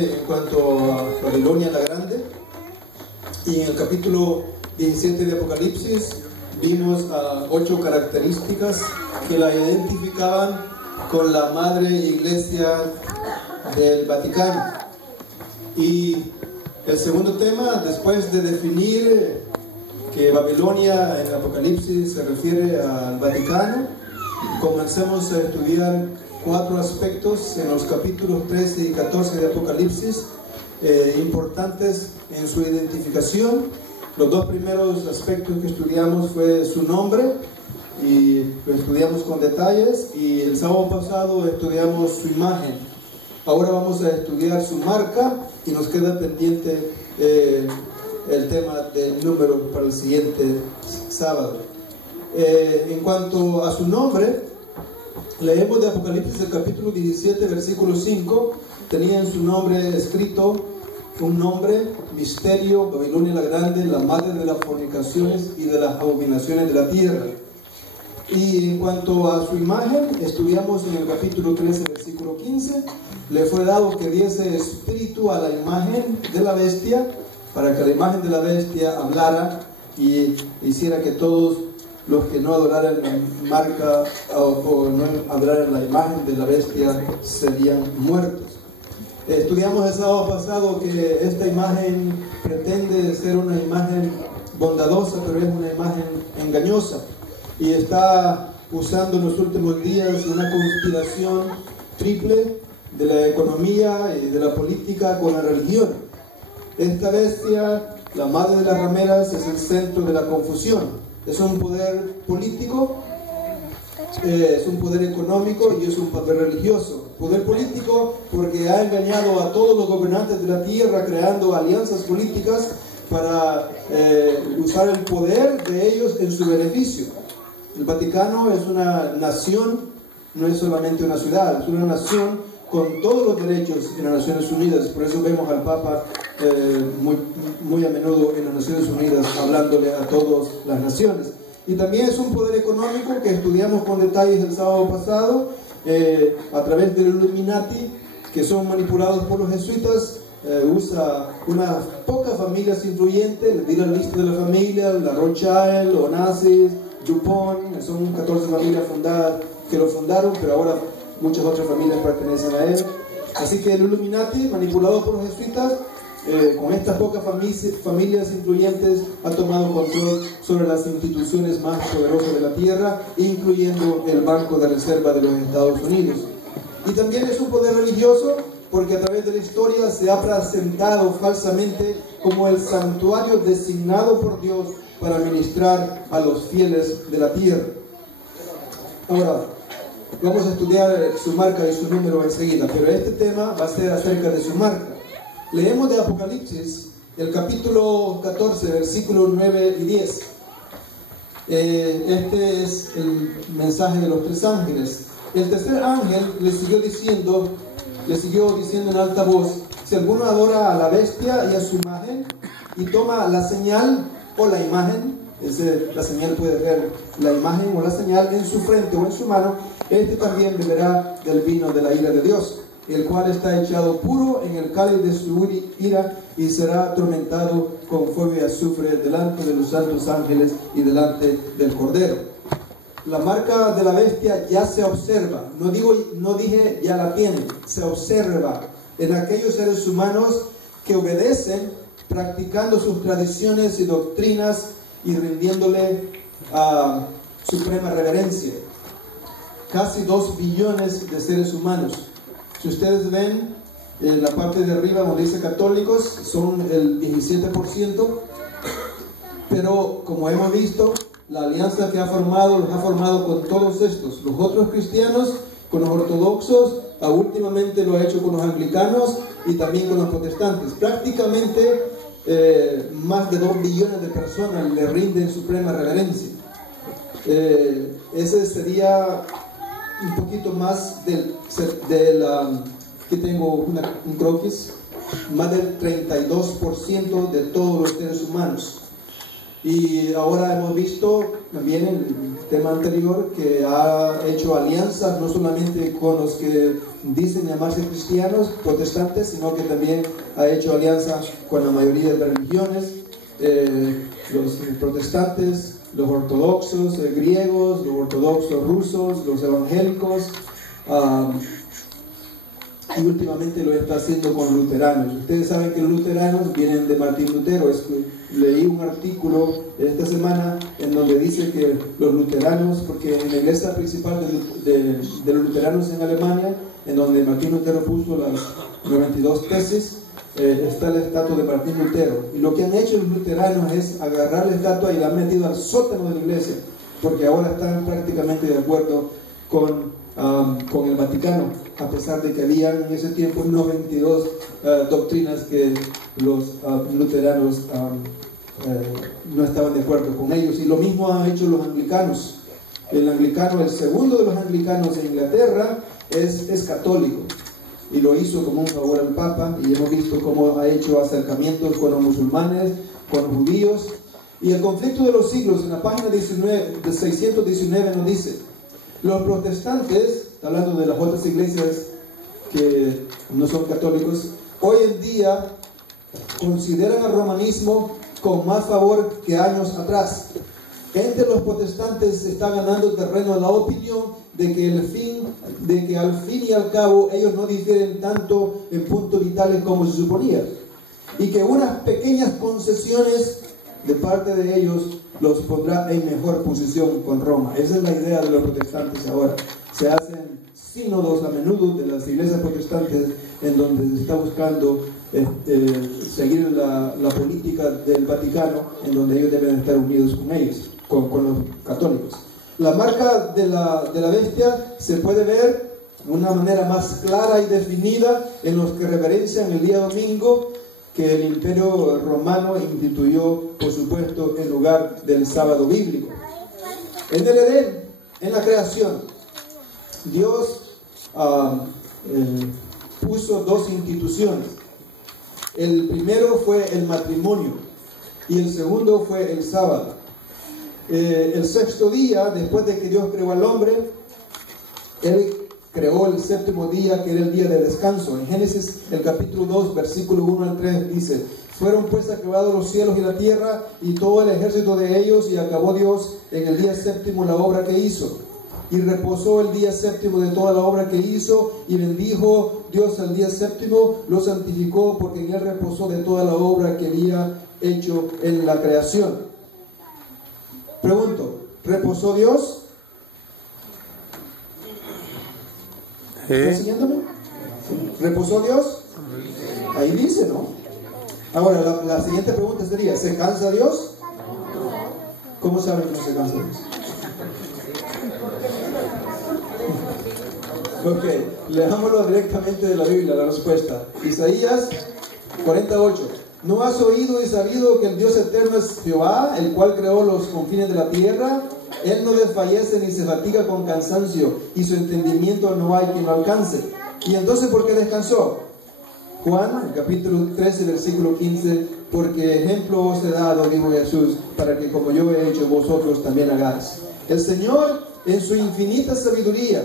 En cuanto a Babilonia la Grande, y en el capítulo 17 de Apocalipsis vimos 8 características que la identificaban con la madre iglesia del Vaticano. Y el segundo tema, después de definir que Babilonia en Apocalipsis se refiere al Vaticano, comencemos a estudiar 4 aspectos en los capítulos 13 y 14 de Apocalipsis importantes en su identificación. Los 2 primeros aspectos que estudiamos fue su nombre, y lo estudiamos con detalles, y el sábado pasado estudiamos su imagen. Ahora vamos a estudiar su marca y nos queda pendiente el tema del número para el siguiente sábado. En cuanto a su nombre, leemos de Apocalipsis el capítulo 17, versículo 5. Tenía en su nombre escrito un nombre: Misterio, Babilonia la Grande, la madre de las fornicaciones y de las abominaciones de la tierra. Y en cuanto a su imagen, estudiamos en el capítulo 13, versículo 15. Le fue dado que diese espíritu a la imagen de la bestia, para que la imagen de la bestia hablara y hiciera que todos los que no adoraran la marca o no adoraran la imagen de la bestia serían muertos. Estudiamos el sábado pasado que esta imagen pretende ser una imagen bondadosa, pero es una imagen engañosa, y está usando en los últimos días una conspiración triple de la economía y de la política con la religión. Esta bestia, la madre de las rameras, es el centro de la confusión. Es un poder político, es un poder económico y es un poder religioso. Poder político porque ha engañado a todos los gobernantes de la tierra, creando alianzas políticas para usar el poder de ellos en su beneficio. El Vaticano es una nación, no es solamente una ciudad, es una nación con todos los derechos en las Naciones Unidas. Por eso vemos al Papa muy a menudo en las Naciones Unidas hablándole a todas las naciones. Y también es un poder económico que estudiamos con detalles el sábado pasado, a través del Illuminati, que son manipulados por los jesuitas. Usa unas pocas familias influyentes, les di la lista de la familia: la Rothschild, Onassis, Dupont. Son 14 familias fundadas que lo fundaron, pero ahora muchas otras familias pertenecen a él. Así que el Illuminati, manipulado por los jesuitas, con estas pocas familias influyentes, ha tomado control sobre las instituciones más poderosas de la tierra, incluyendo el Banco de Reserva de los Estados Unidos. Y también es un poder religioso, porque a través de la historia se ha presentado falsamente como el santuario designado por Dios para ministrar a los fieles de la tierra. Ahora, vamos a estudiar su marca y su número enseguida, pero este tema va a ser acerca de su marca. Leemos de Apocalipsis el capítulo 14, versículos 9 y 10. Este es el mensaje de los 3 ángeles. El tercer ángel le siguió diciendo en alta voz: si alguno adora a la bestia y a su imagen, y toma la señal o la imagen, la señal puede ver la imagen o la señal en su frente o en su mano, este también beberá del vino de la ira de Dios, el cual está echado puro en el cáliz de su ira, y será atormentado con fuego y azufre delante de los santos ángeles y delante del Cordero. La marca de la bestia ya se observa, no dije ya la tiene, se observa en aquellos seres humanos que obedecen, practicando sus tradiciones y doctrinas y rindiéndole suprema reverencia. Casi 2 billones de seres humanos. Si ustedes ven en la parte de arriba donde dice católicos, son el 17%, pero como hemos visto, la alianza que ha formado, los ha formado con todos estos. Los otros cristianos, con los ortodoxos, últimamente lo ha hecho con los anglicanos y también con los protestantes. Prácticamente más de 2 billones de personas le rinden suprema reverencia. Ese sería un poquito más que tengo un croquis, más del 32% de todos los seres humanos. Y ahora hemos visto también tema anterior, que ha hecho alianzas no solamente con los que dicen llamarse cristianos, protestantes, sino que también ha hecho alianzas con la mayoría de religiones, los protestantes, los ortodoxos griegos, los ortodoxos rusos, los evangélicos, y últimamente lo está haciendo con luteranos. Ustedes saben que los luteranos vienen de Martín Lutero. Leí un artículo esta semana en donde dice que los luteranos, porque en la iglesia principal de los luteranos en Alemania, en donde Martín Lutero puso las 92 tesis, está la estatua de Martín Lutero. Y lo que han hecho los luteranos es agarrar la estatua y la han metido al sótano de la iglesia, porque ahora están prácticamente de acuerdo con el Vaticano, a pesar de que había en ese tiempo 92 doctrinas que los luteranos no estaban de acuerdo con ellos. Y lo mismo han hecho los anglicanos. El anglicano, el segundo de los anglicanos en Inglaterra, es católico, y lo hizo como un favor al Papa, y hemos visto cómo ha hecho acercamientos con los musulmanes, con los judíos. Y el conflicto de los siglos, en la página 619 nos dice: los protestantes, hablando de las otras iglesias que no son católicos, hoy en día consideran al romanismo con más favor que años atrás. Entre los protestantes se está ganando terreno la opinión de que al fin y al cabo ellos no difieren tanto en puntos vitales como se suponía, y que unas pequeñas concesiones de parte de ellos los pondrá en mejor posición con Roma. Esa es la idea de los protestantes ahora. Se hacen sínodos a menudo de las iglesias protestantes en donde se está buscando seguir la política del Vaticano, en donde ellos deben estar unidos con ellos, con los católicos. La marca de la bestia se puede ver de una manera más clara y definida en los que reverencian el día domingo, que el Imperio Romano instituyó, por supuesto, en lugar del sábado bíblico. En el Edén, en la creación, Dios puso dos instituciones. El primero fue el matrimonio y el segundo fue el sábado. El sexto día, después de que Dios creó al hombre, Él creó el séptimo día, que era el día de descanso. En Génesis, el capítulo 2, versículo 1 al 3, dice: fueron pues acabados los cielos y la tierra y todo el ejército de ellos, y acabó Dios en el día séptimo la obra que hizo. Y reposó el día séptimo de toda la obra que hizo, y bendijo Dios al día séptimo, lo santificó, porque en él reposó de toda la obra que había hecho en la creación. Pregunto, ¿reposó Dios? ¿Estás siguiéndome? ¿Reposó Dios? Ahí dice, ¿no? Ahora, la siguiente pregunta sería: ¿se cansa Dios? ¿Cómo saben que no se cansa Dios? Ok, leámoslo directamente de la Biblia, la respuesta. Isaías 48. ¿No has oído y sabido que el Dios eterno es Jehová, el cual creó los confines de la tierra? Él no desfallece ni se fatiga con cansancio, y su entendimiento no hay quien lo alcance. ¿Y entonces por qué descansó? Juan, capítulo 13, versículo 15: porque ejemplo os he dado, dijo Jesús, para que como yo he hecho, vosotros también hagáis. El Señor, en su infinita sabiduría,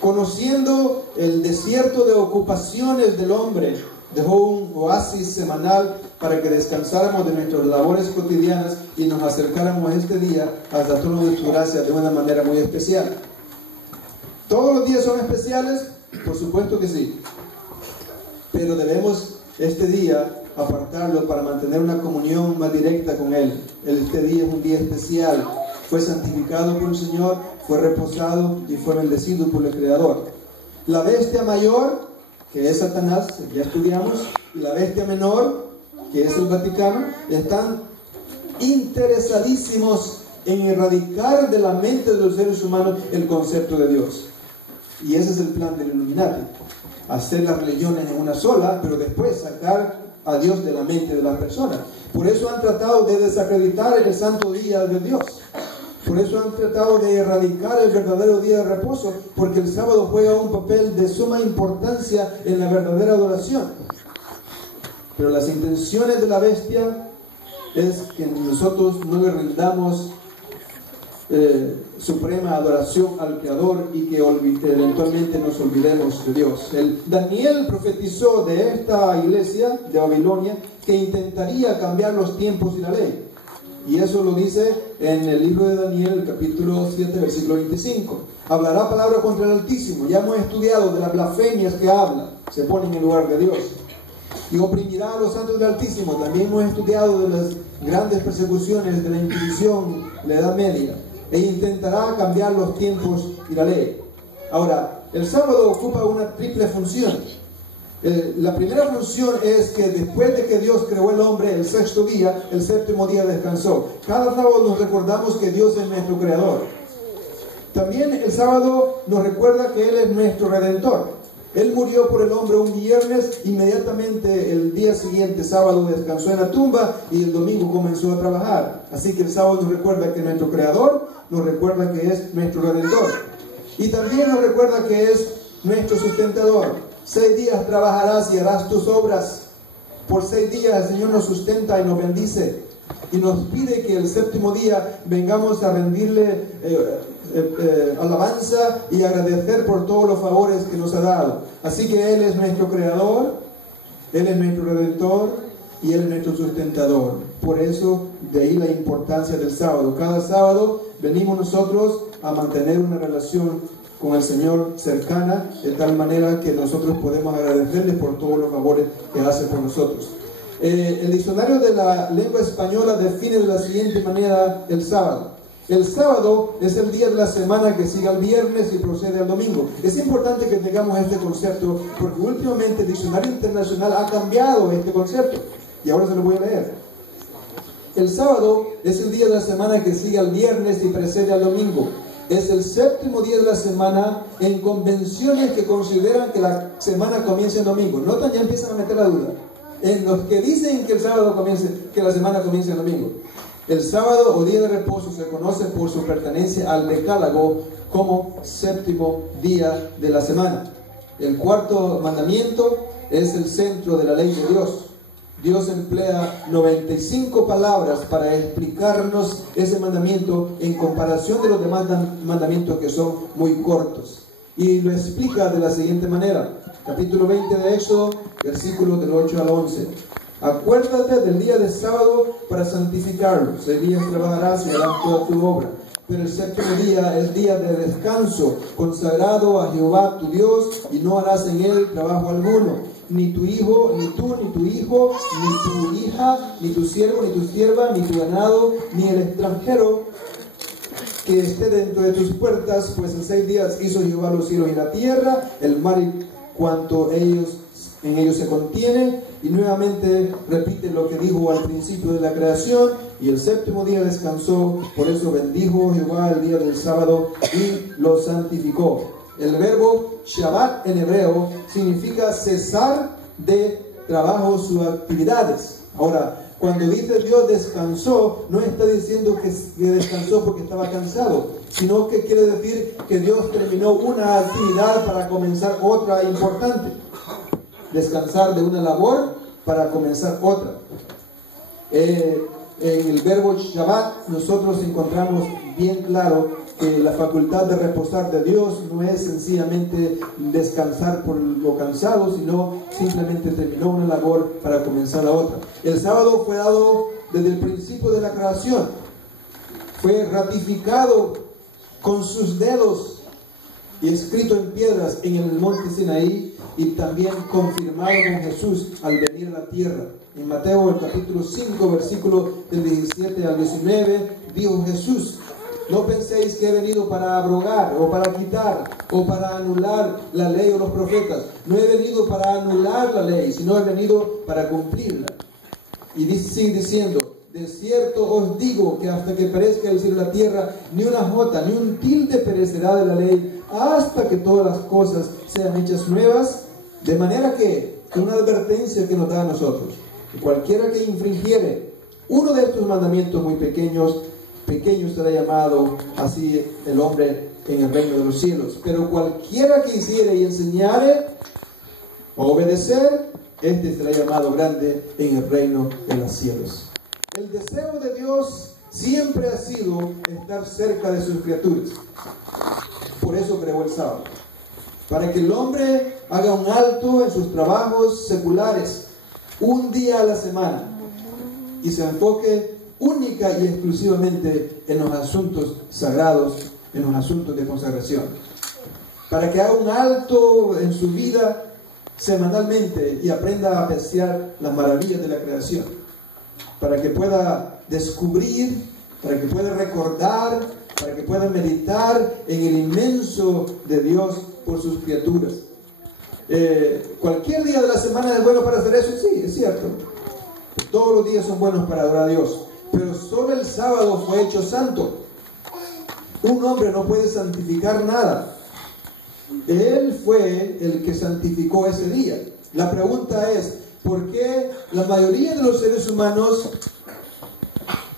conociendo el desierto de ocupaciones del hombre, dejó un oasis semanal para que descansáramos de nuestras labores cotidianas y nos acercáramos este día hasta trono de su gracia de una manera muy especial. ¿Todos los días son especiales? Por supuesto que sí. Pero debemos este día apartarlo para mantener una comunión más directa con Él. Este día es un día especial. Fue santificado por el Señor, fue reposado y fue bendecido por el Creador. La bestia mayor, que es Satanás, ya estudiamos, y la bestia menor, que es el Vaticano, están interesadísimos en erradicar de la mente de los seres humanos el concepto de Dios. Y ese es el plan del Illuminati: hacer las religiones en una sola, pero después sacar a Dios de la mente de las personas. Por eso han tratado de desacreditar el santo día de Dios. Por eso han tratado de erradicar el verdadero día de reposo, porque el sábado juega un papel de suma importancia en la verdadera adoración. Pero las intenciones de la bestia es que nosotros no le rindamos suprema adoración al Creador y que eventualmente nos olvidemos de Dios. Daniel profetizó de esta iglesia de Babilonia que intentaría cambiar los tiempos y la ley. Y eso lo dice en el libro de Daniel, capítulo 7, versículo 25. Hablará palabra contra el Altísimo. Ya hemos estudiado de las blasfemias que habla, se ponen en lugar de Dios. Y oprimirá a los santos del Altísimo. También hemos estudiado de las grandes persecuciones de la Inquisición, la Edad Media. E intentará cambiar los tiempos y la ley. Ahora, el sábado ocupa una triple función. La primera función es que después de que Dios creó el hombre, el sexto día, el séptimo día descansó. Cada sábado nos recordamos que Dios es nuestro creador. También el sábado nos recuerda que Él es nuestro redentor. Él murió por el hombre un viernes, inmediatamente el día siguiente, sábado, descansó en la tumba y el domingo comenzó a trabajar. Así que el sábado nos recuerda que es nuestro creador, nos recuerda que es nuestro redentor. Y también nos recuerda que es nuestro sustentador. 6 días trabajarás y harás tus obras. Por 6 días el Señor nos sustenta y nos bendice. Y nos pide que el séptimo día vengamos a rendirle alabanza y agradecer por todos los favores que nos ha dado. Así que Él es nuestro creador, Él es nuestro redentor y Él es nuestro sustentador. Por eso, de ahí la importancia del sábado. Cada sábado venimos nosotros a mantener una relación con el Señor cercana, de tal manera que nosotros podemos agradecerle por todos los favores que hace por nosotros. El diccionario de la lengua española define de la siguiente manera el sábado. El sábado es el día de la semana que sigue al viernes y procede al domingo. Es importante que tengamos este concepto porque últimamente el diccionario internacional ha cambiado este concepto y ahora se lo voy a leer. El sábado es el día de la semana que sigue al viernes y precede al domingo. Es el séptimo día de la semana en convenciones que consideran que la semana comienza el domingo. Notan, ya empiezan a meter la duda. En los que dicen que el sábado comienza, que la semana comienza el domingo. El sábado o día de reposo se conoce por su pertenencia al decálogo como séptimo día de la semana. El cuarto mandamiento es el centro de la ley de Dios. Dios emplea 95 palabras para explicarnos ese mandamiento en comparación de los demás mandamientos que son muy cortos. Y lo explica de la siguiente manera. Capítulo 20 de Éxodo, versículos del 8 al 11. Acuérdate del día de sábado para santificarlo. 6 días trabajarás y harás toda tu obra. Pero el séptimo día es día de descanso, consagrado a Jehová tu Dios, y no harás en él trabajo alguno. Ni tu hijo, ni tú, ni tu hijo, ni tu hija, ni tu siervo, ni tu sierva, ni tu ganado, ni el extranjero que esté dentro de tus puertas, pues en 6 días hizo Jehová los cielos y la tierra, el mar y cuanto en ellos se contiene. Y nuevamente repite lo que dijo al principio de la creación, y el séptimo día descansó, por eso bendijo Jehová el día del sábado y lo santificó. El verbo Shabbat en hebreo significa cesar de trabajo sus actividades. Ahora, cuando dice Dios descansó, no está diciendo que descansó porque estaba cansado, sino que quiere decir que Dios terminó una actividad para comenzar otra importante. Descansar de una labor para comenzar otra. En el verbo Shabbat nosotros encontramos bien claro que la facultad de reposar de Dios no es sencillamente descansar por lo cansado, sino simplemente terminó una labor para comenzar la otra. El sábado fue dado desde el principio de la creación, fue ratificado con sus dedos y escrito en piedras en el monte Sinaí, y también confirmado con Jesús al venir a la tierra. En Mateo, el capítulo 5, versículo del 17 al 19, dijo Jesús: no penséis que he venido para abrogar o para quitar o para anular la ley o los profetas. No he venido para anular la ley, sino he venido para cumplirla. Y sigue diciendo: de cierto os digo que hasta que perezca el cielo y la tierra, ni una jota, ni un tilde perecerá de la ley, hasta que todas las cosas sean hechas nuevas. De manera que, una advertencia que nos da a nosotros: que cualquiera que infringiere uno de estos mandamientos muy pequeños, pequeño será llamado así el hombre en el reino de los cielos. Pero cualquiera que hiciere y enseñare o obedecer, este será llamado grande en el reino de los cielos. El deseo de Dios siempre ha sido estar cerca de sus criaturas. Por eso creó el sábado. Para que el hombre haga un alto en sus trabajos seculares, un día a la semana, y se enfoque única y exclusivamente en los asuntos sagrados, en los asuntos de consagración. Para que haga un alto en su vida semanalmente y aprenda a apreciar las maravillas de la creación. Para que pueda descubrir, para que pueda recordar, para que pueda meditar en el inmenso de Dios por sus criaturas. Cualquier día de la semana es bueno para hacer eso, sí, es cierto. Todos los días son buenos para adorar a Dios, pero solo el sábado fue hecho santo. Un hombre no puede santificar nada. Él fue el que santificó ese día. La pregunta es, ¿por qué la mayoría de los seres humanos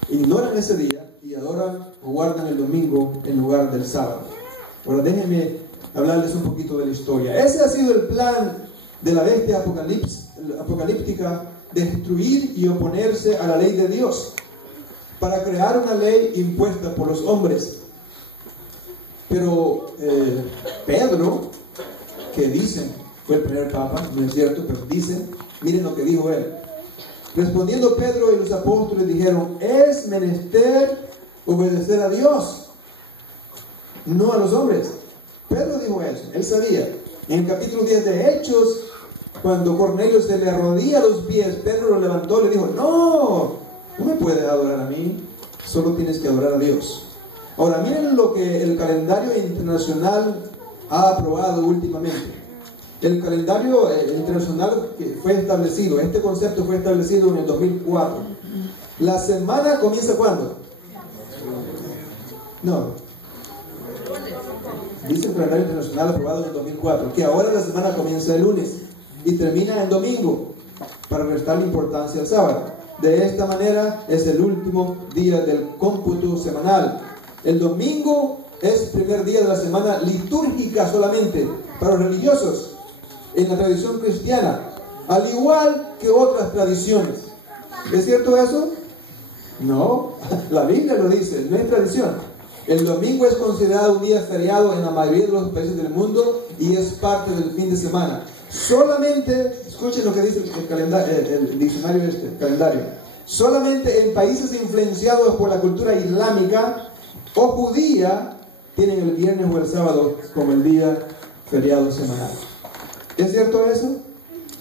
ignoran ese día y adoran o guardan el domingo en lugar del sábado? Ahora déjenme hablarles un poquito de la historia. Ese ha sido el plan de la bestia apocalíptica: destruir y oponerse a la ley de Dios, para crear una ley impuesta por los hombres. Pero Pedro, que dicen, fue el primer papa, no es cierto, pero dicen, miren lo que dijo él. Respondiendo Pedro y los apóstoles dijeron: es menester obedecer a Dios, no a los hombres. Pedro dijo eso, él sabía. En el capítulo 10 de Hechos, cuando Cornelio se le arrodilla a los pies, Pedro lo levantó y le dijo: no me puedes adorar a mí, solo tienes que adorar a Dios. Ahora miren lo que el calendario internacional ha aprobado últimamente. El calendario internacional fue establecido, este concepto fue establecido en el 2004. ¿La semana comienza cuándo? No. Dice el calendario internacional aprobado en el 2004 que ahora la semana comienza el lunes y termina el domingo, para restar importancia al sábado. De esta manera es el último día del cómputo semanal. El domingo es primer día de la semana litúrgica solamente para los religiosos en la tradición cristiana, al igual que otras tradiciones. ¿Es cierto eso? No, la Biblia lo dice, no es tradición. El domingo es considerado un día feriado en la mayoría de los países del mundo y es parte del fin de semana. Solamente, escuchen lo que dice el diccionario el calendario. Solamente en países influenciados por la cultura islámica o judía tienen el viernes o el sábado como el día feriado semanal. ¿Es cierto eso?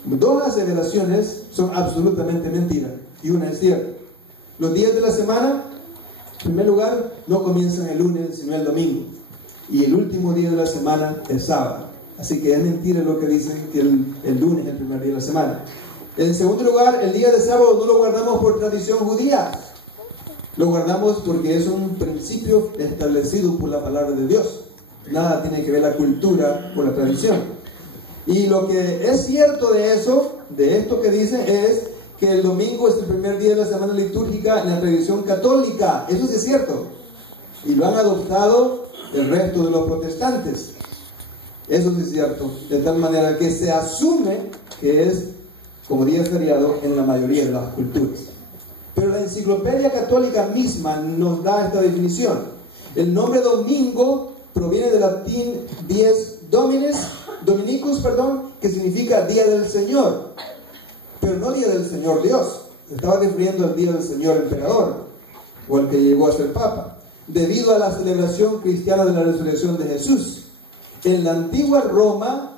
Dos aseveraciones son absolutamente mentiras y una es cierta. Los días de la semana, en primer lugar, no comienzan el lunes sino el domingo, y el último día de la semana es sábado. Así que es mentira lo que dicen que el lunes es el primer día de la semana. En segundo lugar, el día de sábado no lo guardamos por tradición judía. Lo guardamos porque es un principio establecido por la palabra de Dios. Nada tiene que ver la cultura con la tradición. Y lo que es cierto de eso, de esto que dicen, es que el domingo es el primer día de la semana litúrgica en la tradición católica. Eso sí es cierto. Y lo han adoptado el resto de los protestantes. Eso sí es cierto. De tal manera que se asume que es como día feriado en la mayoría de las culturas. Pero la enciclopedia católica misma nos da esta definición. El nombre domingo proviene del latín dies dominicus, que significa día del Señor. Pero no día del Señor Dios. Se estaba refiriendo al día del Señor emperador, o al que llegó a ser papa, debido a la celebración cristiana de la resurrección de Jesús. En la antigua Roma,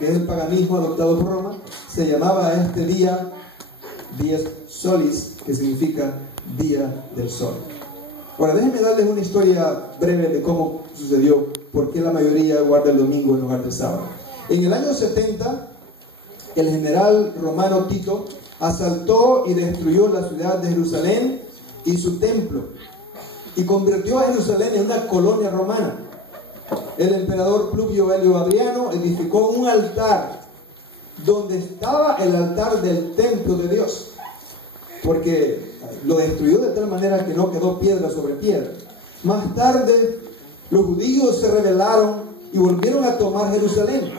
que es el paganismo adoptado por Roma, se llamaba a este día dies solis, que significa día del sol. Ahora déjenme darles una historia breve de cómo sucedió, por qué la mayoría guarda el domingo en lugar del sábado. En el año 70, el general romano Tito asaltó y destruyó la ciudad de Jerusalén y su templo, y convirtió a Jerusalén en una colonia romana. El emperador Pluvio Helio Adriano edificó un altar donde estaba el altar del templo de Dios, porque lo destruyó de tal manera que no quedó piedra sobre piedra. Más tarde, los judíos se rebelaron y volvieron a tomar Jerusalén.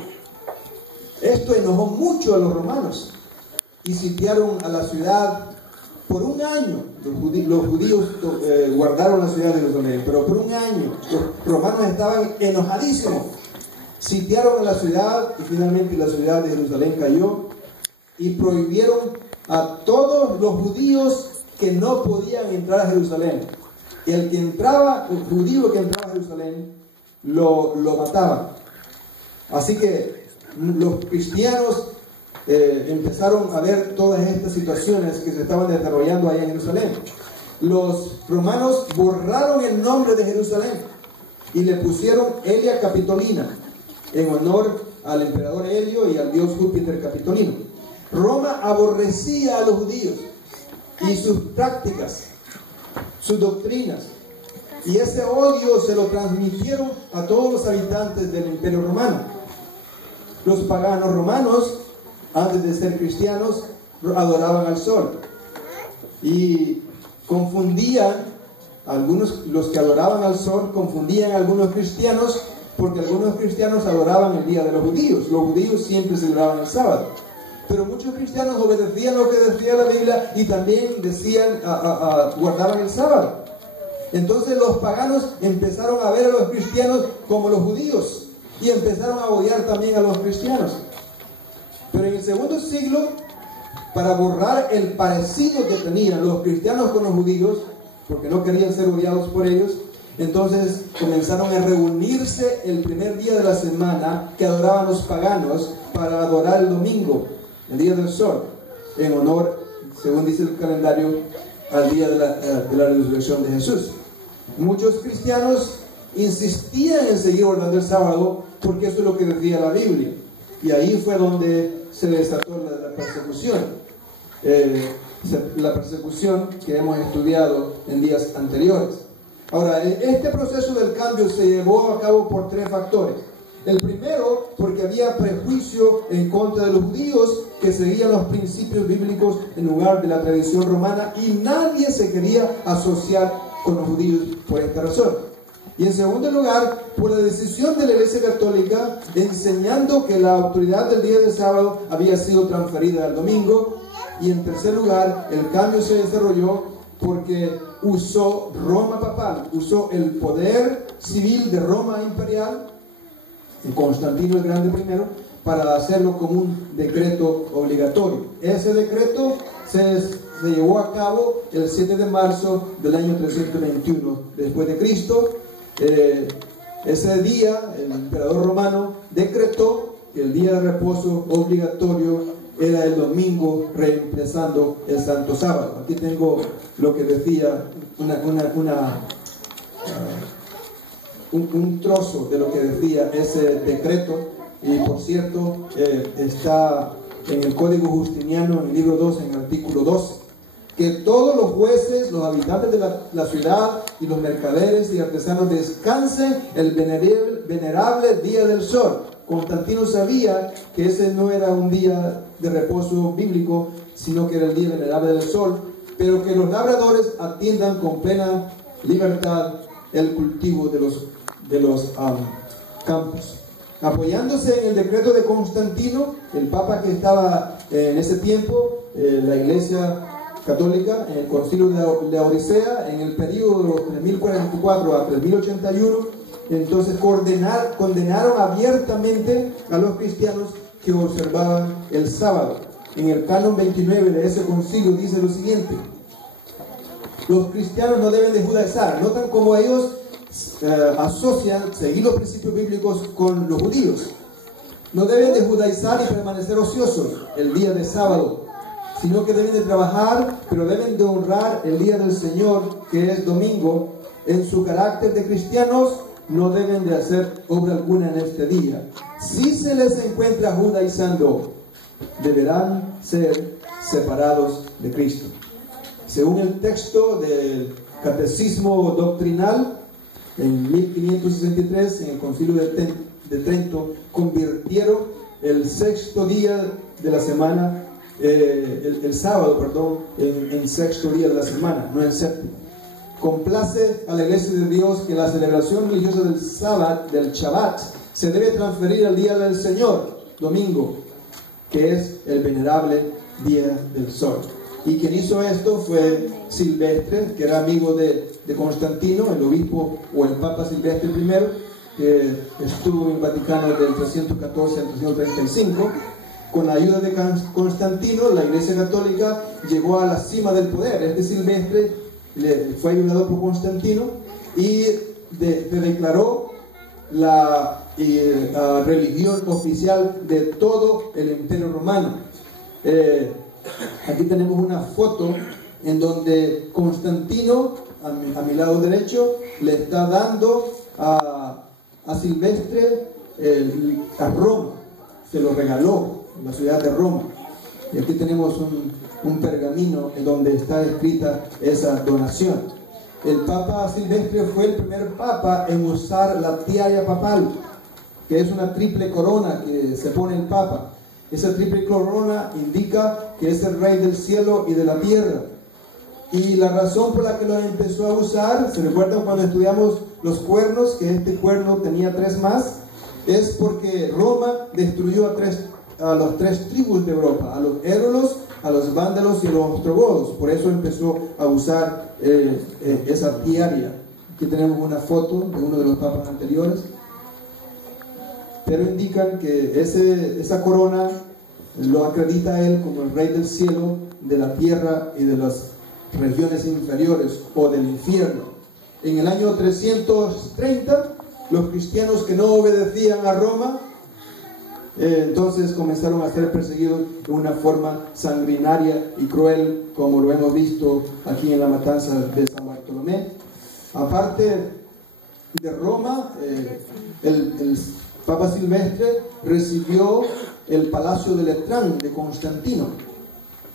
Esto enojó mucho a los romanos y sitiaron a la ciudad Por un año los judíos guardaron la ciudad de Jerusalén, pero por un año los romanos estaban enojadísimos. Sitiaron a la ciudad y finalmente la ciudad de Jerusalén cayó y prohibieron a todos los judíos que no podían entrar a Jerusalén. El judío que entraba a Jerusalén lo mataban. Así que los cristianos empezaron a ver todas estas situaciones que se estaban desarrollando allá en Jerusalén. Los romanos borraron el nombre de Jerusalén y le pusieron Helia Capitolina, en honor al emperador Helio y al dios Júpiter Capitolino. Roma aborrecía a los judíos y sus prácticas, sus doctrinas, y ese odio se lo transmitieron a todos los habitantes del Imperio Romano. Los paganos romanos, antes de ser cristianos, adoraban al sol y confundían los que adoraban al sol confundían a algunos cristianos, porque algunos cristianos adoraban el día de los judíos. Los judíos siempre celebraban el sábado, pero muchos cristianos obedecían lo que decía la Biblia y también guardaban el sábado. Entonces los paganos empezaron a ver a los cristianos como los judíos y empezaron a odiar también a los cristianos. Pero en el segundo siglo, para borrar el parecido que tenían los cristianos con los judíos, porque no querían ser odiados por ellos, entonces comenzaron a reunirse el primer día de la semana que adoraban los paganos para adorar el domingo, el día del sol, en honor, según dice el calendario, al día de la resurrección de Jesús. Muchos cristianos insistían en seguir guardando el sábado porque eso es lo que decía la Biblia, y ahí fue donde se desató la persecución. La persecución que hemos estudiado en días anteriores. Ahora, este proceso del cambio se llevó a cabo por tres factores. El primero, porque había prejuicio en contra de los judíos que seguían los principios bíblicos en lugar de la tradición romana, y nadie se quería asociar con los judíos por esta razón. Y en segundo lugar, por la decisión de la Iglesia Católica enseñando que la autoridad del día de sábado había sido transferida al domingo. Y en tercer lugar, el cambio se desarrolló porque usó Roma papal, usó el poder civil de Roma imperial, Constantino el Grande primero, para hacerlo como un decreto obligatorio. Ese decreto se llevó a cabo el 7 de marzo del año 321 después de Cristo. Ese día el emperador romano decretó que el día de reposo obligatorio era el domingo, reemplazando el santo sábado. Aquí tengo lo que decía un trozo de lo que decía ese decreto, y por cierto está en el Código Justiniano, en el libro 2, en el artículo 12, que todos los jueces, los habitantes de la ciudad y los mercaderes y artesanos descansen el venerable día del sol. Constantino sabía que ese no era un día de reposo bíblico, sino que era el día venerable del sol, pero que los labradores atiendan con plena libertad el cultivo de los campos. Apoyándose en el decreto de Constantino, el papa que estaba en ese tiempo, la Iglesia Católica, en el concilio de Laodicea, en el periodo de 1044 a 3081, entonces condenaron abiertamente a los cristianos que observaban el sábado. En el canon 29 de ese concilio dice lo siguiente: los cristianos no deben de judaizar. Notan cómo ellos asocian seguir los principios bíblicos con los judíos. No deben de judaizar y permanecer ociosos el día de sábado, sino que deben de trabajar, pero deben de honrar el día del Señor, que es domingo. En su carácter de cristianos no deben de hacer obra alguna en este día. Si se les encuentra judaizando, deberán ser separados de Cristo. Según el texto del Catecismo Doctrinal, en 1563, en el Concilio de Trento, convirtieron el sexto día de la semana, el sábado, perdón, en sexto día de la semana, no en séptimo. Complace a la Iglesia de Dios que la celebración religiosa del Shabbat, se debe transferir al día del Señor, domingo, que es el venerable día del sol. Y quien hizo esto fue Silvestre, que era amigo de Constantino, el obispo o el Papa Silvestre I, que estuvo en el Vaticano del 314 al 335. Con la ayuda de Constantino, la Iglesia Católica llegó a la cima del poder. Este Silvestre fue ayudado por Constantino y declaró la religión oficial de todo el Imperio Romano. Aquí tenemos una foto en donde Constantino, a mi lado derecho, le está dando a Silvestre a Roma. Se lo regaló en la ciudad de Roma. Y aquí tenemos un pergamino en donde está escrita esa donación. El Papa Silvestre fue el primer papa en usar la tiara papal, que es una triple corona que se pone el papa. Esa triple corona indica que es el rey del cielo y de la tierra. Y la razón por la que lo empezó a usar, ¿se recuerdan cuando estudiamos los cuernos, que este cuerno tenía 3 más? Es porque Roma destruyó a los 3 tribus de Europa, a los érulos, a los vándalos y a los ostrogodos. Por eso empezó a usar esa tiara. Aquí tenemos una foto de uno de los papas anteriores, pero indican que esa corona lo acredita a él como el rey del cielo, de la tierra y de las regiones inferiores o del infierno. En el año 330, los cristianos que no obedecían a Roma, entonces comenzaron a ser perseguidos de una forma sanguinaria y cruel, como lo hemos visto aquí en la matanza de San Bartolomé. Aparte de Roma, el Papa Silvestre recibió el Palacio de Letrán de Constantino,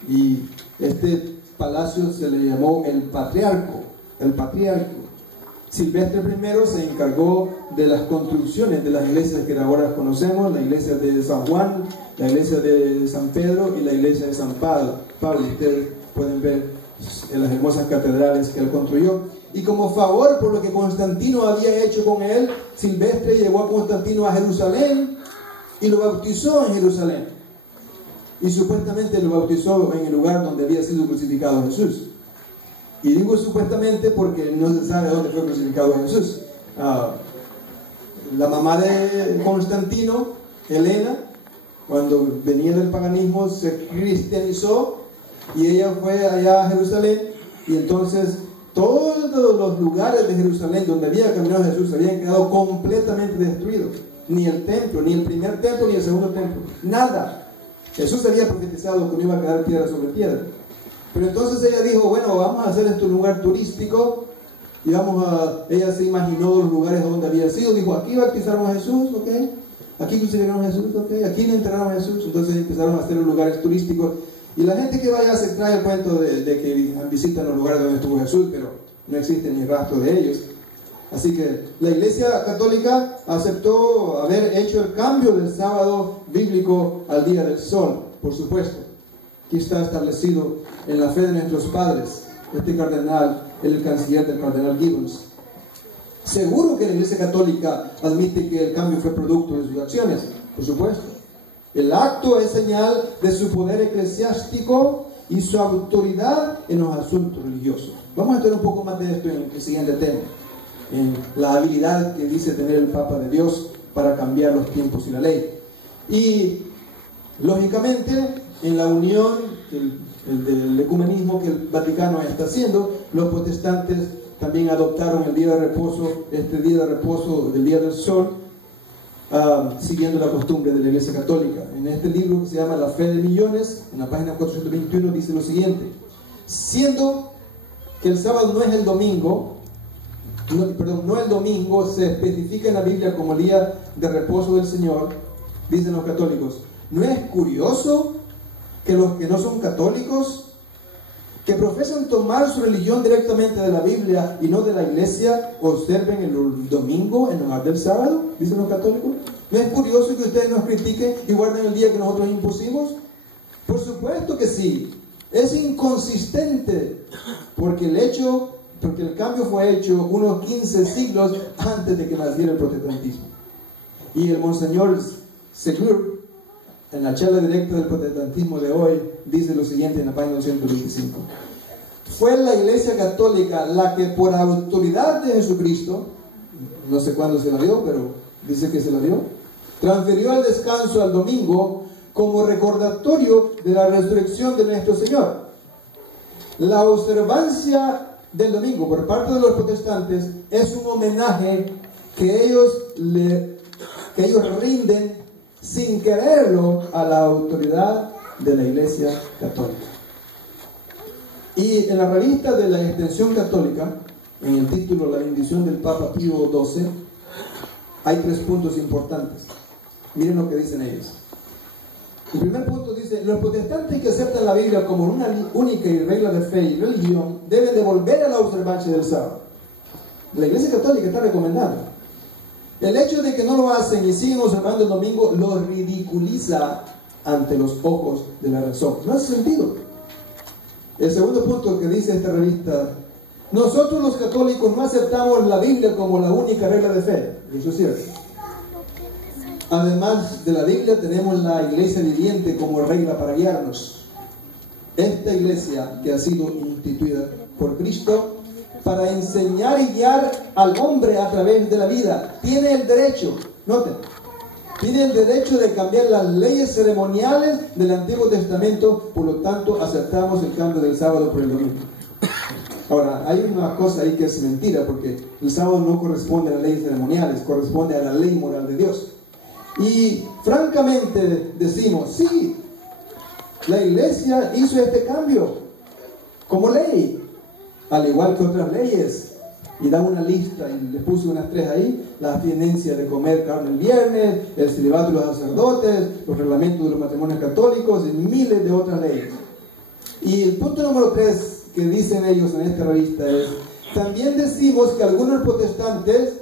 y este palacio se le llamó el Patriarco. Silvestre I se encargó de las construcciones de las iglesias que ahora conocemos, la iglesia de San Juan, la iglesia de San Pedro y la iglesia de San Pablo. Ustedes pueden ver en las hermosas catedrales que él construyó. Y como favor por lo que Constantino había hecho con él, Silvestre llevó a Constantino a Jerusalén y lo bautizó en Jerusalén. Y supuestamente lo bautizó en el lugar donde había sido crucificado Jesús. Y digo supuestamente porque no se sabe dónde fue crucificado Jesús. La mamá de Constantino, Helena, cuando venía del paganismo, se cristianizó y ella fue allá a Jerusalén, y entonces todos los lugares de Jerusalén donde había caminado Jesús habían quedado completamente destruidos. Ni el templo, ni el primer templo, ni el segundo templo. Nada. Jesús había profetizado que no iba a quedar piedra sobre piedra. Pero entonces ella dijo, bueno, vamos a hacer esto un lugar turístico, y ella se imaginó los lugares donde había sido, dijo, aquí bautizaron a Jesús, ¿ok? Aquí crucificaron a Jesús, ¿ok? Aquí le enterraron a Jesús. Entonces empezaron a hacer los lugares turísticos, y la gente que vaya se trae el cuento de que visitan los lugares donde estuvo Jesús, pero no existe ni rastro de ellos. Así que la Iglesia Católica aceptó haber hecho el cambio del sábado bíblico al día del sol, por supuesto. Aquí está establecido en la fe de nuestros padres. Este cardenal, el canciller del cardenal Gibbons. Seguro que la Iglesia Católica admite que el cambio fue producto de sus acciones, por supuesto. El acto es señal de su poder eclesiástico y su autoridad en los asuntos religiosos. Vamos a estudiar un poco más de esto en el siguiente tema, en la habilidad que dice tener el Papa de Dios para cambiar los tiempos y la ley. Y lógicamente, en la unión del ecumenismo que el Vaticano está haciendo, los protestantes también adoptaron el día de reposo, este día de reposo del día del sol, siguiendo la costumbre de la Iglesia Católica. En este libro que se llama La Fe de Millones, en la página 421, dice lo siguiente: siendo que el sábado no es el domingo, no el domingo se especifica en la Biblia como el día de reposo del Señor, dicen los católicos, ¿no es curioso que los que no son católicos, que profesan tomar su religión directamente de la Biblia y no de la iglesia, observen el domingo en lugar del sábado? Dicen los católicos. ¿No es curioso que ustedes nos critiquen y guarden el día que nosotros impusimos? Por supuesto que sí. Es inconsistente, porque el cambio fue hecho unos 15 siglos antes de que naciera el protestantismo. Y el Monseñor Segur en la charla directa del protestantismo de hoy, dice lo siguiente en la página 225. Fue la Iglesia Católica la que por autoridad de Jesucristo, no sé cuándo se la dio, pero dice que se la dio, transfirió el descanso al domingo como recordatorio de la resurrección de nuestro Señor. La observancia del domingo por parte de los protestantes es un homenaje que ellos rinden sin quererlo a la autoridad de la Iglesia Católica. Y en la revista de la Extensión Católica, en el título La bendición del Papa Pío XII, hay 3 puntos importantes. Miren lo que dicen ellos. El primer punto dice: los protestantes que aceptan la Biblia como una única y regla de fe y religión deben de volver a la observancia del sábado. La Iglesia Católica está recomendando. El hecho de que no lo hacen y siguen observando el domingo los ridiculiza ante los ojos de la razón. No hace sentido. El segundo punto que dice esta revista: nosotros los católicos no aceptamos la Biblia como la única regla de fe. Eso es cierto. Además de la Biblia, tenemos la iglesia viviente como regla para guiarnos. Esta iglesia que ha sido instituida por Cristo para enseñar y guiar al hombre a través de la vida, tiene el derecho, noten, tiene el derecho de cambiar las leyes ceremoniales del Antiguo Testamento. Por lo tanto, aceptamos el cambio del sábado por el domingo. Ahora, hay una cosa ahí que es mentira, porque el sábado no corresponde a las leyes ceremoniales, corresponde a la ley moral de Dios. Y francamente decimos, sí, la iglesia hizo este cambio como ley, al igual que otras leyes, y da una lista, y les puse unas 3 ahí: la abstinencia de comer carne el viernes, el celibato de los sacerdotes, los reglamentos de los matrimonios católicos y miles de otras leyes. Y el punto número 3 que dicen ellos en esta revista es: también decimos que algunos protestantes,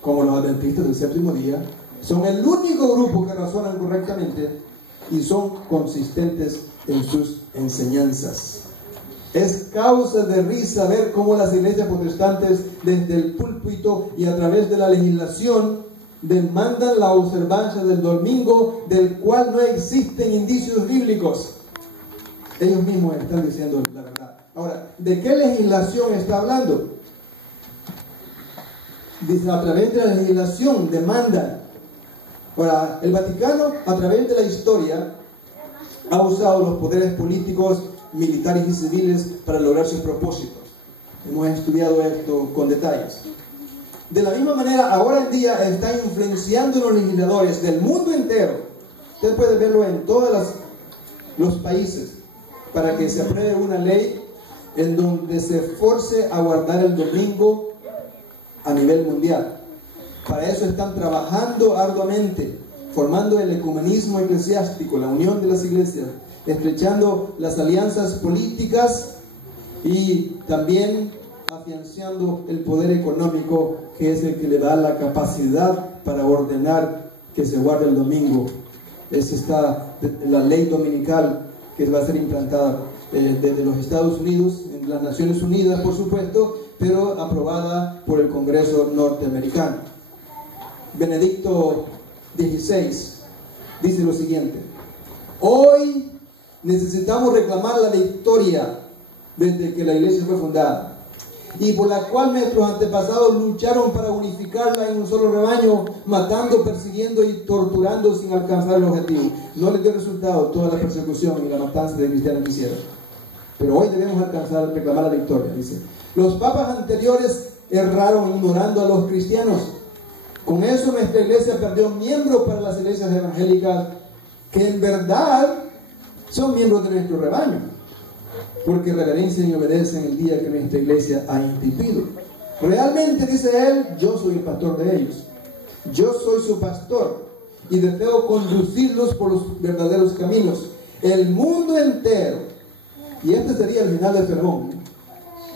como los adventistas del séptimo día, son el único grupo que razonan correctamente y son consistentes en sus enseñanzas. Es causa de risa ver cómo las iglesias protestantes, desde el púlpito y a través de la legislación, demandan la observancia del domingo, del cual no existen indicios bíblicos. Ellos mismos están diciendo la verdad. Ahora, ¿de qué legislación está hablando? Dice, a través de la legislación demandan. Ahora, el Vaticano, a través de la historia, ha usado los poderes políticos, militares y civiles para lograr sus propósitos. Hemos estudiado esto con detalles. De la misma manera, ahora en día está influenciando los legisladores del mundo entero. Usted puede verlo en todos los países, para que se apruebe una ley en donde se force a guardar el domingo a nivel mundial. Para eso están trabajando arduamente, formando el ecumenismo eclesiástico, la unión de las iglesias, estrechando las alianzas políticas y también afianzando el poder económico, que es el que le da la capacidad para ordenar que se guarde el domingo. Es la ley dominical que va a ser implantada desde los Estados Unidos, en las Naciones Unidas, por supuesto, pero aprobada por el Congreso norteamericano. Benedicto XVI dice lo siguiente: hoy necesitamos reclamar la victoria desde que la iglesia fue fundada, y por la cual nuestros antepasados lucharon para unificarla en un solo rebaño, matando, persiguiendo y torturando sin alcanzar el objetivo. No les dio resultado toda la persecución y la matanza de cristianos que hicieron, pero hoy debemos reclamar la victoria. Dice: los papas anteriores erraron ignorando a los cristianos. Con eso nuestra iglesia perdió miembros para las iglesias evangélicas que en verdad son miembros de nuestro rebaño, porque reverencian y obedecen el día que nuestra iglesia ha instituido. Realmente, dice él, yo soy el pastor de ellos. Yo soy su pastor y deseo conducirlos por los verdaderos caminos. El mundo entero, y este sería el final del sermón.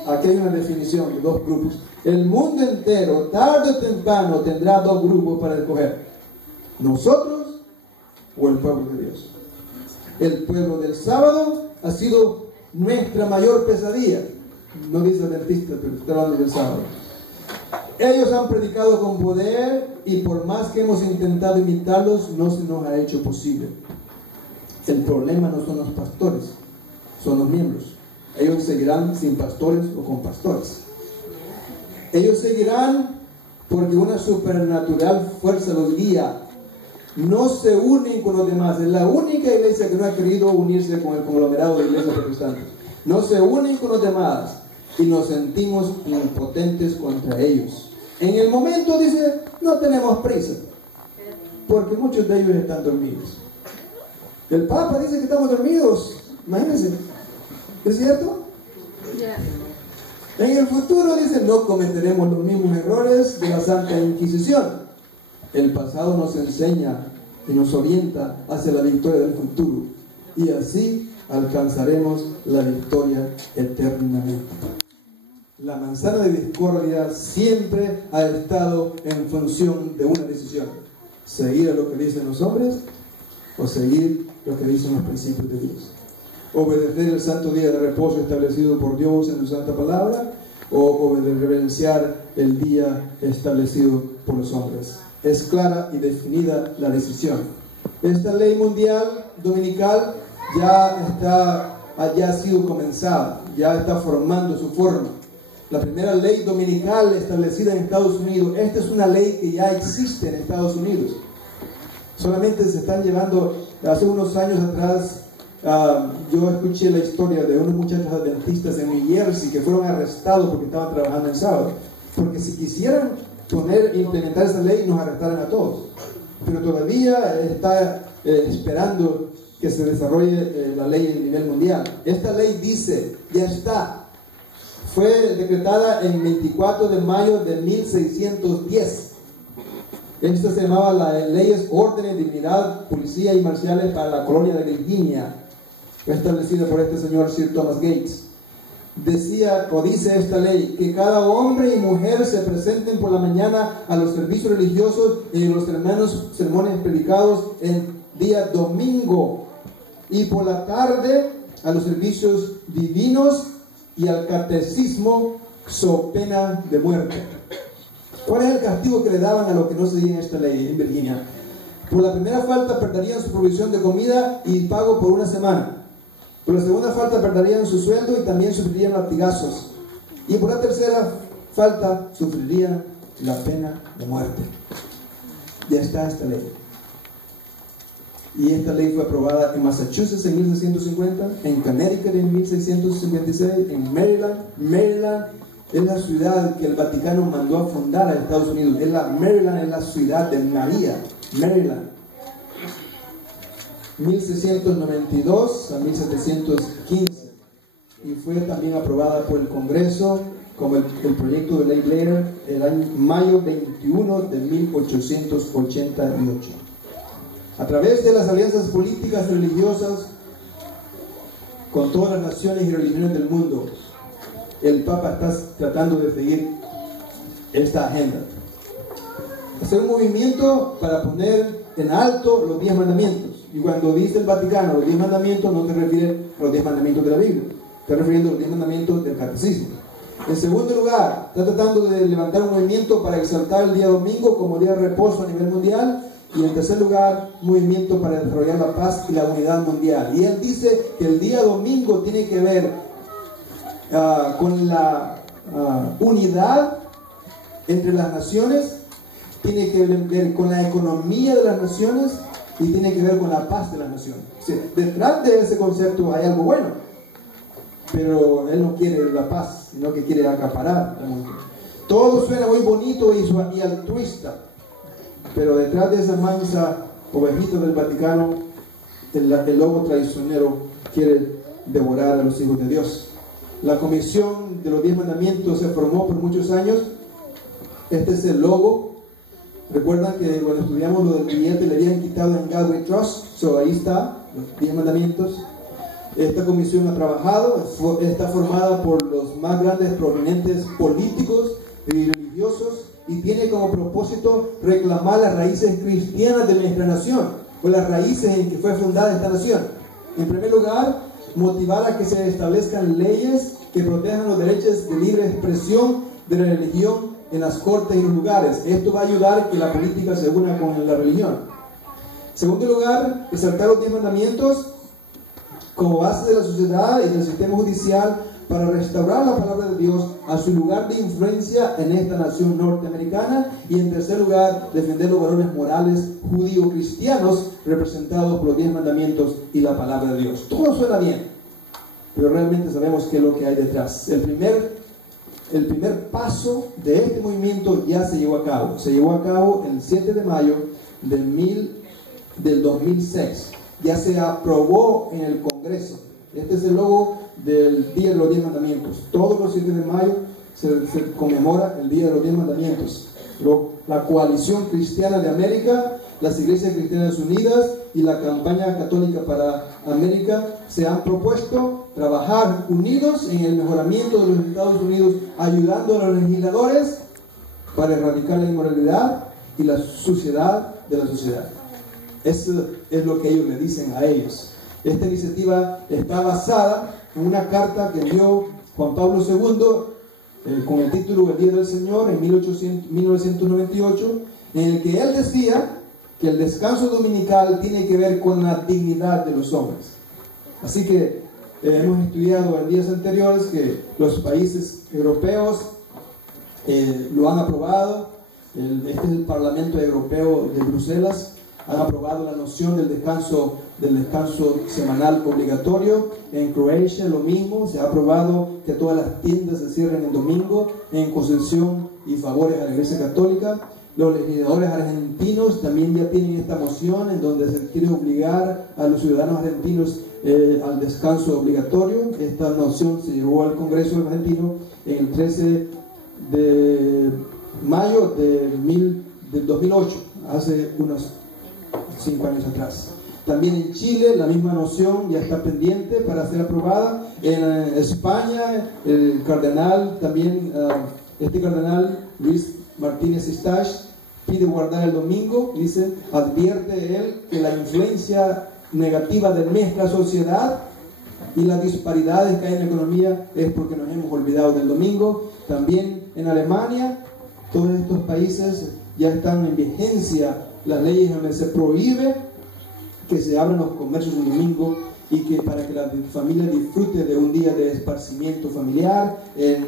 Aquí hay una definición de 2 grupos. El mundo entero, tarde o temprano, tendrá 2 grupos para escoger: nosotros o el pueblo de Dios. El pueblo del sábado ha sido nuestra mayor pesadilla. No dice adventista, pero está hablando del sábado. Ellos han predicado con poder y por más que hemos intentado imitarlos, no se nos ha hecho posible. El problema no son los pastores, son los miembros. Ellos seguirán sin pastores o con pastores. Ellos seguirán porque una supernatural fuerza los guía. No se unen con los demás. Es la única iglesia que no ha querido unirse con el conglomerado de iglesias protestantes. No se unen con los demás y nos sentimos impotentes contra ellos. En el momento dice, no tenemos prisa, porque muchos de ellos están dormidos. El Papa dice que estamos dormidos, imagínense, ¿es cierto? Yeah. En el futuro dice, no cometeremos los mismos errores de la Santa Inquisición. El pasado nos enseña y nos orienta hacia la victoria del futuro, y así alcanzaremos la victoria eternamente. La manzana de discordia siempre ha estado en función de una decisión: seguir a lo que dicen los hombres o seguir lo que dicen los principios de Dios. Obedecer el santo día de reposo establecido por Dios en su santa palabra, o reverenciar el día establecido por los hombres. Es clara y definida la decisión. Esta ley mundial dominical ya ha sido comenzada, ya está formando su forma. La primera ley dominical establecida en Estados Unidos, esta es una ley que ya existe en Estados Unidos. Solamente se están llevando, hace unos años atrás, yo escuché la historia de unos muchachos adventistas en New Jersey que fueron arrestados porque estaban trabajando en sábado. Porque si quisieran implementar esa ley, nos arrestaran a todos. Pero todavía está esperando que se desarrolle la ley a nivel mundial. Esta ley dice, ya está. Fue decretada en 24 de mayo de 1610. Esta se llamaba las Leyes, Órdenes, Dignidad, Policía y Marciales para la Colonia de Virginia, establecida por este señor Sir Thomas Gates. Decía, o dice esta ley, que cada hombre y mujer se presenten por la mañana a los servicios religiosos y en los sermones predicados el día domingo, y por la tarde a los servicios divinos y al catecismo, so pena de muerte. ¿Cuál es el castigo que le daban a los que no seguían esta ley en Virginia? Por la primera falta perderían su provisión de comida y pago por una semana. Por la segunda falta perderían su sueldo y también sufrirían latigazos. Y por la tercera falta sufrirían la pena de muerte. Ya está esta ley. Y esta ley fue aprobada en Massachusetts en 1650, en Connecticut en 1656, en Maryland. Maryland es la ciudad que el Vaticano mandó a fundar a Estados Unidos. Maryland es la ciudad de María, Maryland. 1692 a 1715. Y fue también aprobada por el Congreso como el proyecto de ley Blair el año mayo 21 de 1888. A través de las alianzas políticas y religiosas con todas las naciones y religiones del mundo, el Papa está tratando de seguir esta agenda. Hacer un movimiento para poner en alto los 10 mandamientos. Y cuando dice el Vaticano los 10 mandamientos, no te refiere a los 10 mandamientos de la Biblia, está refiriendo a los 10 mandamientos del catecismo. En segundo lugar, está tratando de levantar un movimiento para exaltar el día domingo como día de reposo a nivel mundial. Y en tercer lugar, un movimiento para desarrollar la paz y la unidad mundial. Y él dice que el día domingo tiene que ver con la unidad entre las naciones, tiene que ver con la economía de las naciones y tiene que ver con la paz de las naciones. O sea, detrás de ese concepto hay algo bueno, pero él no quiere la paz, sino que quiere acaparar el mundo. Todo suena muy bonito y altruista, pero detrás de esa mansa ovejita del Vaticano, el lobo traicionero quiere devorar a los hijos de Dios. La comisión de los 10 mandamientos se formó por muchos años. Este es el logo. Recuerdan que cuando estudiamos lo del billete le habían quitado en Galway Trust. Ahí está, los 10 mandamientos. Esta comisión ha trabajado, está formada por los más grandes prominentes políticos y religiosos, y tiene como propósito reclamar las raíces cristianas de nuestra nación, o las raíces en que fue fundada esta nación. En primer lugar, motivar a que se establezcan leyes que protejan los derechos de libre expresión de la religión en las cortes y los lugares. Esto va a ayudar a que la política se una con la religión. En segundo lugar, exaltar los 10 mandamientos como base de la sociedad y del sistema judicial para restaurar la palabra de Dios a su lugar de influencia en esta nación norteamericana, y en tercer lugar, defender los valores morales judío-cristianos representados por los 10 mandamientos y la palabra de Dios. Todo suena bien, pero realmente sabemos qué es lo que hay detrás. El primer paso de este movimiento ya se llevó a cabo. Se llevó a cabo el 7 de mayo del 2006. Ya se aprobó en el Congreso. Este es el logo del Día de los 10 Mandamientos. Todos los 7 de mayo se conmemora el Día de los 10 Mandamientos. La Coalición Cristiana de América, las Iglesias Cristianas Unidas y la Campaña Católica para América se han propuesto trabajar unidos en el mejoramiento de los Estados Unidos, ayudando a los legisladores para erradicar la inmoralidad y la suciedad de la sociedad. Eso es lo que ellos le dicen a ellos. Esta iniciativa está basada en una carta que envió Juan Pablo II con el título El Día del Señor en 1998, en el que él decía que el descanso dominical tiene que ver con la dignidad de los hombres. Así que hemos estudiado en días anteriores que los países europeos lo han aprobado. Este es el Parlamento Europeo de Bruselas. Han aprobado la noción del descanso semanal obligatorio. En Croacia lo mismo, se ha aprobado que todas las tiendas se cierren el domingo en concesión y favores a la Iglesia Católica. Los legisladores argentinos también ya tienen esta moción en donde se quiere obligar a los ciudadanos argentinos al descanso obligatorio. Esta noción se llevó al Congreso argentino el 13 de mayo del 2008, hace unos 5 años atrás. También en Chile la misma noción ya está pendiente para ser aprobada. En España el cardenal también, este cardenal Luis Martínez Eustache, pide guardar el domingo. Dice, advierte él que la influencia negativa de nuestra sociedad y las disparidades que hay en la economía es porque nos hemos olvidado del domingo. También en Alemania, todos estos países ya están en vigencia las leyes donde se prohíbe que se abran los comercios el domingo y que para que la familia disfrute de un día de esparcimiento familiar. En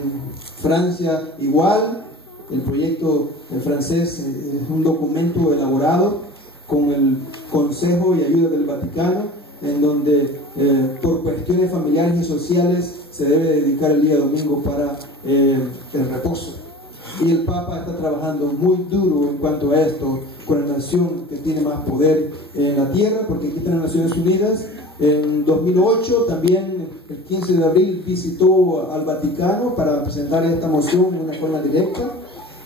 Francia igual, el proyecto francés es un documento elaborado con el consejo y ayuda del Vaticano, en donde por cuestiones familiares y sociales se debe dedicar el día domingo para el reposo. Y el Papa está trabajando muy duro en cuanto a esto con la nación que tiene más poder en la tierra, porque aquí están las Naciones Unidas. En 2008 también, el 15 de abril, visitó al Vaticano para presentar esta moción en una forma directa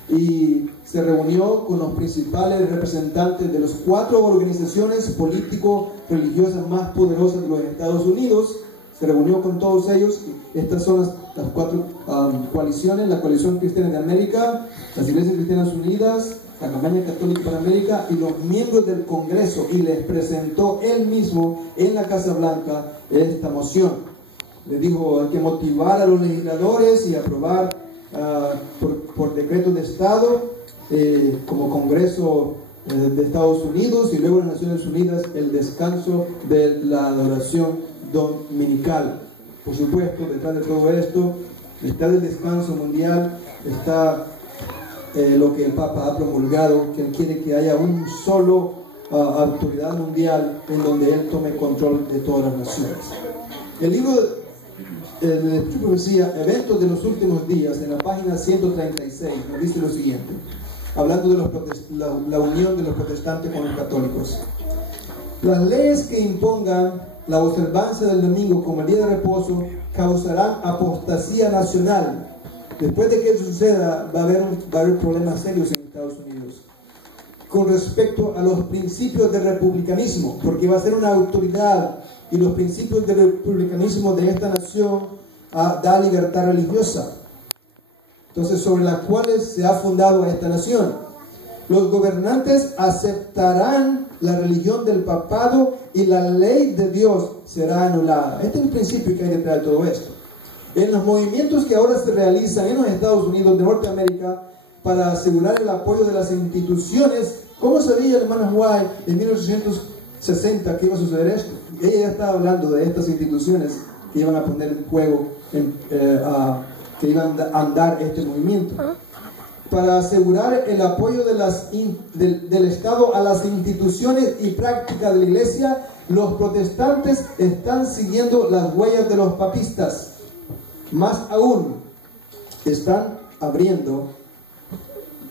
y se reunió con los principales representantes de las 4 organizaciones político-religiosas más poderosas de los Estados Unidos. Se reunió con todos ellos. Estas son las 4 coaliciones: la Coalición Cristiana de América, las Iglesias Cristianas Unidas, la Campaña Católica para América y los miembros del Congreso, y les presentó él mismo en la Casa Blanca esta moción. Le dijo, hay que motivar a los legisladores y aprobar por decreto de Estado como Congreso de Estados Unidos y luego en las Naciones Unidas el descanso de la adoración dominical. Por supuesto, detrás de todo esto está el descanso mundial, está lo que el Papa ha promulgado, que él quiere que haya un solo autoridad mundial en donde él tome control de todas las naciones. El libro de profecía, Eventos de los Últimos Días, en la página 136, nos dice lo siguiente, hablando de la unión de los protestantes con los católicos: las leyes que impongan la observancia del domingo como el día de reposo causarán apostasía nacional. Después de que eso suceda, va a haber problemas serios en Estados Unidos con respecto a los principios del republicanismo, porque va a ser una autoridad, y los principios del republicanismo de esta nación da libertad religiosa, entonces sobre las cuales se ha fundado esta nación. Los gobernantes aceptarán la religión del papado y la ley de Dios será anulada. Este es el principio que hay detrás de todo esto. En los movimientos que ahora se realizan en los Estados Unidos de Norteamérica para asegurar el apoyo de las instituciones, como sabía el hermano White en 60 que iba a suceder esto. Ella ya estaba hablando de estas instituciones que iban a poner en juego, que iban a andar este movimiento. Para asegurar el apoyo del Estado a las instituciones y prácticas de la Iglesia, los protestantes están siguiendo las huellas de los papistas. Más aún, están abriendo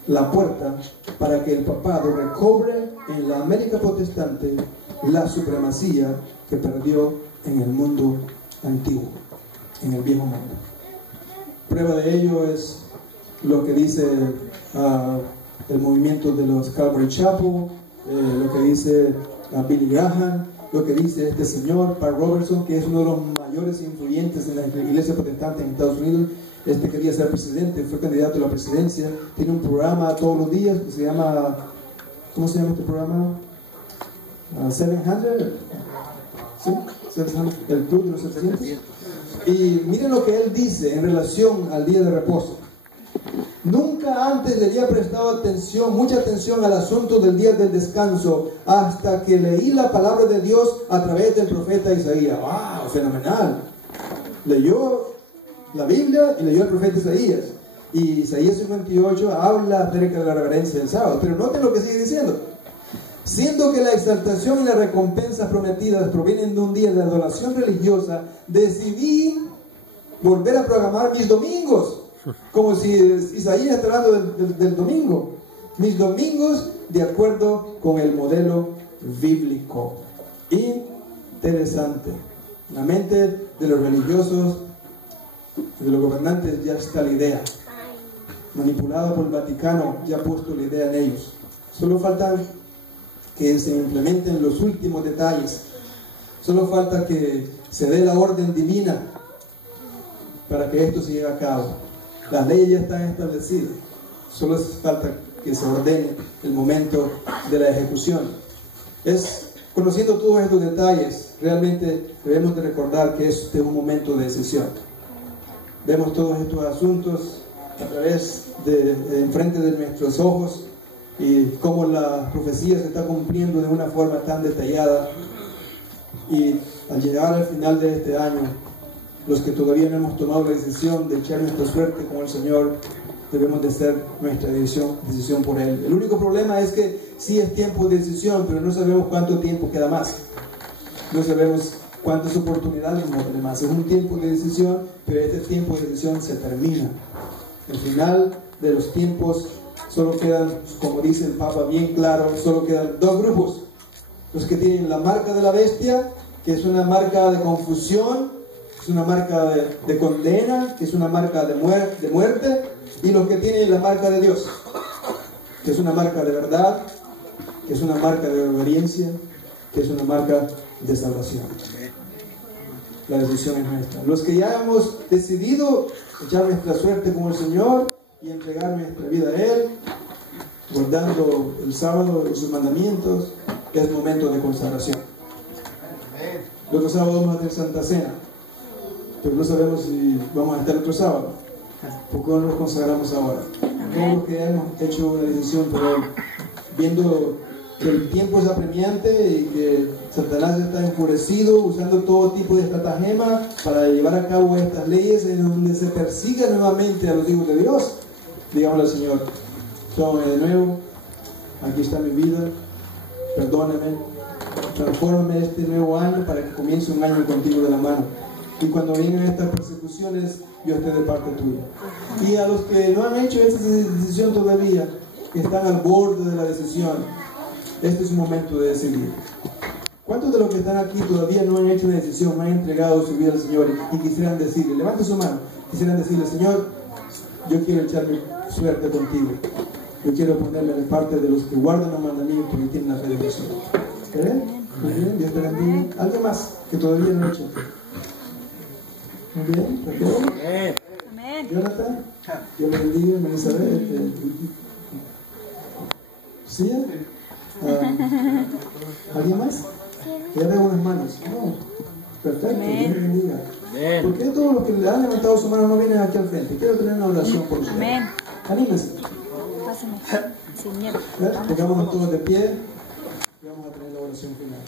la puerta para que el papado recobre en la América protestante la supremacía que perdió en el mundo antiguo, en el viejo mundo. Prueba de ello es lo que dice el movimiento de los Calvary Chapel, lo que dice Billy Graham, lo que dice este señor, Pat Robertson, que es uno de los mayores influyentes en la iglesia protestante en Estados Unidos. Este quería ser presidente, fue candidato a la presidencia, tiene un programa todos los días que se llama, ¿cómo se llama este programa? 700, ¿sí? 700, el club de los 700. Y miren lo que él dice en relación al día de reposo. Nunca antes le había prestado mucha atención al asunto del día del descanso, hasta que leí la palabra de Dios a través del profeta Isaías. ¡Wow! Fenomenal. Leyó la Biblia y leyó el profeta Isaías. Y Isaías 58 habla acerca de la reverencia del sábado. Pero noten lo que sigue diciendo. Siendo que la exaltación y las recompensas prometidas provienen de un día de adoración religiosa, decidí volver a programar mis domingos. Como si Isaías está hablando del domingo. Mis domingos de acuerdo con el modelo bíblico. Interesante. En la mente de los religiosos, de los gobernantes, ya está la idea. Manipulada por el Vaticano, ya ha puesto la idea en ellos. Solo falta que se implementen los últimos detalles. Solo falta que se dé la orden divina para que esto se lleve a cabo. Las leyes ya están establecidas. Solo falta que se ordene el momento de la ejecución. Conociendo todos estos detalles, realmente debemos de recordar que este es un momento de decisión. Vemos todos estos asuntos a través enfrente de nuestros ojos, y cómo la profecía se está cumpliendo de una forma tan detallada. Y al llegar al final de este año, los que todavía no hemos tomado la decisión de echar nuestra suerte con el Señor, debemos de hacer nuestra decisión por Él. El único problema es que sí es tiempo de decisión, pero no sabemos cuánto tiempo queda más. No sabemos cuántas oportunidades vamos a tener más. Es un tiempo de decisión, pero este tiempo de decisión se termina. Al final de los tiempos solo quedan, como dice el Papa bien claro, solo quedan dos grupos. Los que tienen la marca de la bestia, que es una marca de confusión, es una marca de condena, que es una marca de muerte, y los que tienen la marca de Dios, que es una marca de verdad, que es una marca de obediencia, que es una marca de salvación. La decisión es nuestra. Los que ya hemos decidido echar nuestra suerte con el Señor y entregar nuestra vida a Él, guardando el sábado y sus mandamientos, es momento de consagración. El otro sábado vamos a tener Santa Cena, pero no sabemos si vamos a estar el otro sábado. ¿Por qué no nos consagramos ahora? Todos los que hemos hecho una decisión por Él, viendo que el tiempo es apremiante y que Satanás está enfurecido, usando todo tipo de estratagema para llevar a cabo estas leyes en donde se persiga nuevamente a los hijos de Dios. Digámosle al Señor: tómame de nuevo, aquí está mi vida, perdóname, transfórmame este nuevo año para que comience un año contigo de la mano. Y cuando vengan estas persecuciones, yo esté de parte tuya. Y a los que no han hecho esa decisión todavía, que están al borde de la decisión, este es un momento de decidir. ¿Cuántos de los que están aquí todavía no han hecho una decisión, no han entregado su vida al Señor y quisieran decirle, levante su mano, quisieran decirle: Señor, yo quiero echar mi suerte contigo, yo quiero ponerme de parte de los que guardan los mandamientos y tienen la fe de Jesús? Muy bien, Dios te bendiga. ¿Alguien más que todavía no ha hecho? Muy bien, ¿perfecto? Amén. Jonathan, Dios le bendiga, Elizabeth. ¿Sí? ¿Alguien más? Ya veo unas manos. Oh, perfecto, Dios le bendiga. ¿Por qué todos los que le han levantado su mano no vienen aquí al frente? Quiero tener una oración por ustedes. Amén. Anímense. Pongámonos todos de pie y vamos a tener la oración final.